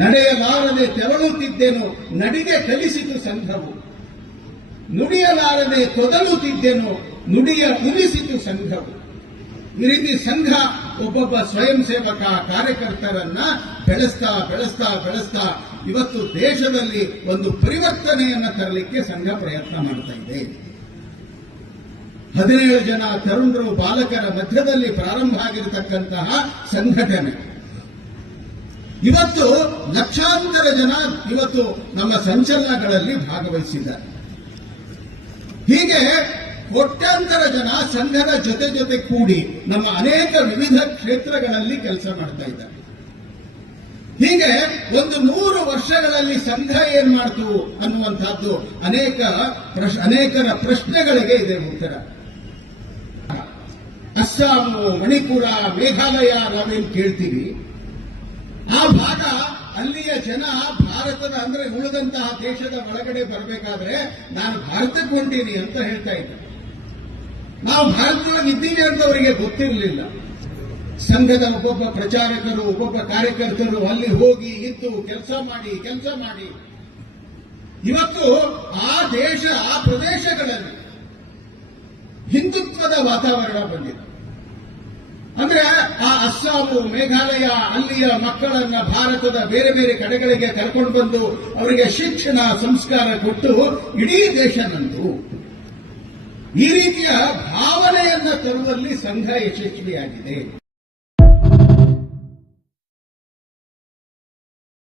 ನಡೆಯಲಾರದೆ ತೆರಳುತ್ತಿದ್ದೆನು ನಡಿಗೆ ಕಲಿಸಿತು ಸಂಘವು. ನುಡಿಯಲಾರದೆ ತೊದಲುತ್ತಿದ್ದೆನು ನುಡಿಯ ಉಳಿಸಿತು ಸಂಘವು. ಈ ರೀತಿ ಸಂಘ ಒಬ್ಬೊಬ್ಬ ಸ್ವಯಂ ಸೇವಕ ಕಾರ್ಯಕರ್ತರನ್ನ ಬೆಳೆಸ್ತಾ ಬೆಳೆಸ್ತಾ ಬೆಳೆಸ್ತಾ ಇವತ್ತು ದೇಶದಲ್ಲಿ ಒಂದು ಪರಿವರ್ತನೆಯನ್ನು ತರಲಿಕ್ಕೆ ಸಂಘ ಪ್ರಯತ್ನ ಮಾಡ್ತಾ ಇದೆ. 17 ಜನ ತರುಣರು ಬಾಲಕರ ಮಧ್ಯದಲ್ಲಿ ಪ್ರಾರಂಭ ಆಗಿರತಕ್ಕಂತಹ ಸಂಘಟನೆ ಇವತ್ತು ಲಕ್ಷಾಂತರ ಜನ ಇವತ್ತು ನಮ್ಮ ಸಂಚಲನಗಳಲ್ಲಿ ಭಾಗವಹಿಸಿದ್ದಾರೆ. ಹೀಗೆ ಕೋಟ್ಯಾಂತರ ಜನ ಸಂಘದ ಜೊತೆ ಜೊತೆ ಕೂಡಿ ನಮ್ಮ ಅನೇಕ ವಿವಿಧ ಕ್ಷೇತ್ರಗಳಲ್ಲಿ ಕೆಲಸ ಮಾಡ್ತಾ ಇದ್ದಾರೆ. ಹೀಗೆ ಒಂದು 100 ವರ್ಷಗಳಲ್ಲಿ ಸಂಘ ಏನ್ ಮಾಡ್ತು ಅನ್ನುವಂತಹದ್ದು ಅನೇಕರ ಪ್ರಶ್ನೆಗಳಿಗೆ ಇದೆ ಉತ್ತರ. ಅಸ್ಸಾಮು, ಮಣಿಪುರ, ಮೇಘಾಲಯ ನಾವೇನು ಕೇಳ್ತೀವಿ, ಆ ಭಾಗ ಅಲ್ಲಿಯ ಜನ ಭಾರತದ ಅಂದ್ರೆ ಉಳಿದಂತಹ ದೇಶದ ಒಳಗಡೆ ಬರಬೇಕಾದ್ರೆ ನಾನು ಭಾರತಕ್ಕೆ ಹೊಂಟೀನಿ ಅಂತ ಹೇಳ್ತಾ ಇದ್ದೆ. ನಾವು ಭಾರತದೊಳಗೆ ಇದ್ದೀವಿ ಅಂತ ಅವರಿಗೆ ಗೊತ್ತಿರಲಿಲ್ಲ. ಸಂಘದ ಒಬ್ಬೊಬ್ಬ ಪ್ರಚಾರಕರು, ಒಬ್ಬೊಬ್ಬ ಕಾರ್ಯಕರ್ತರು ಅಲ್ಲಿ ಹೋಗಿ ಇದ್ದು ಕೆಲಸ ಮಾಡಿ ಇವತ್ತು ಆ ದೇಶ, ಆ ಪ್ರದೇಶಗಳಲ್ಲಿ ಹಿಂದುತ್ವದ ವಾತಾವರಣ ಬಂದಿದೆ. ಅಂದ್ರೆ ಆ ಅಸ್ಸಾಮು, ಮೇಘಾಲಯ ಅಲ್ಲಿಯ ಮಕ್ಕಳನ್ನ ಭಾರತದ ಬೇರೆ ಬೇರೆ ಕಡೆಗಳಿಗೆ ಕರ್ಕೊಂಡು ಬಂದು ಅವರಿಗೆ ಶಿಕ್ಷಣ, ಸಂಸ್ಕಾರ ಕೊಟ್ಟು ಇಡೀ ದೇಶ ನಂದು, ಈ ರೀತಿಯ ಭಾವನೆಯನ್ನ ತರುವಲ್ಲಿ ಸಂಘ ಯಶಸ್ವಿಯಾಗಿದೆ.